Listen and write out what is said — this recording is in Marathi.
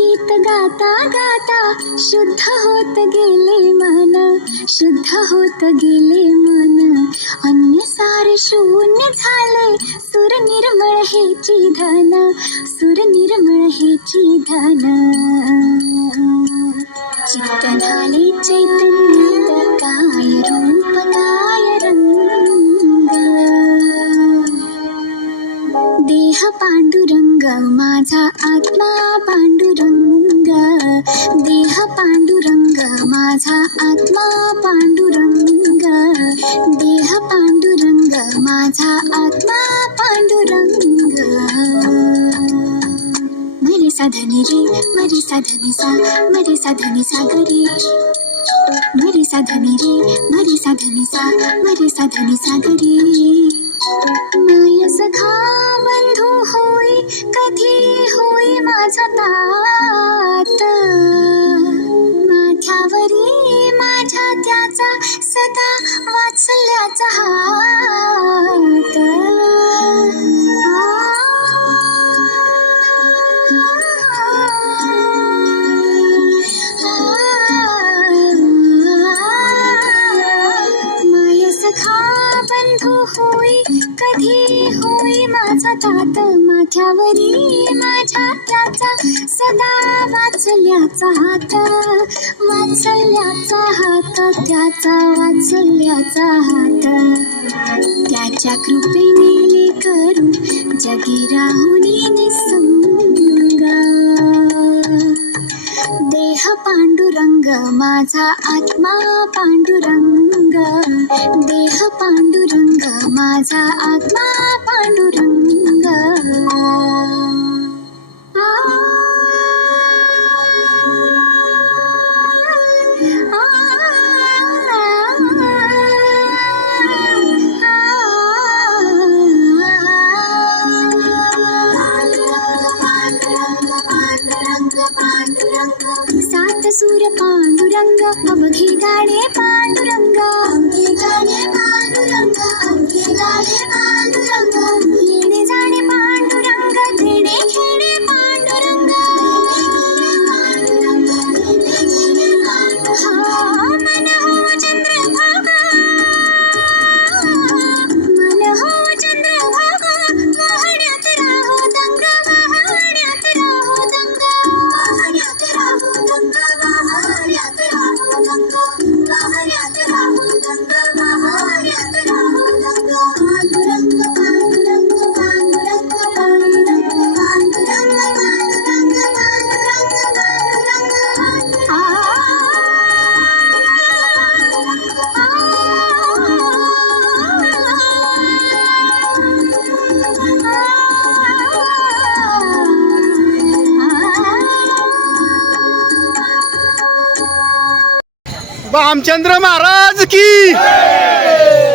गीत गाता गाता शुद्ध होत गेले मन शुद्ध होत गेले मन. अन्य सारे शून्य झाले सुर निर्मळ हेची धन सुर निर्मळ हेची धन. चित्त झाले चैतन्य काय रूप काय रंग? देह पांडुरंग माझा आत्मा पांडुरंग. देह पांडुरंग माझा आत्मा पांडुरंग. देह पांडुरंग माझा आत्मा पांडुरंग. मरे साधनी रे मरे साधनी सा मरे साधनी सागरी. मरे साधनी रे मरे साधनी सा मरे साधनी सागरी. माय सखा होई माथ्यावरी माझ्या त्याचा सदा वाचल्याचा हात. होई कधी होई माझा तात माथ्यावरी माझ्या त्याचा वाचल्याचा हात वाचल्याचा हात त्याचा वाचल्याचा हात. त्याच्या कृपेने करू जगी राहुनी निसंग. देह पांडुरंग माझा आत्मा पांडुरंग. देह पांडुरंग माझा आत्मा पांडुरंग. सात सूर पांडुरंग अवघी गाणे पांडुरंग. रामचंद्र महाराज की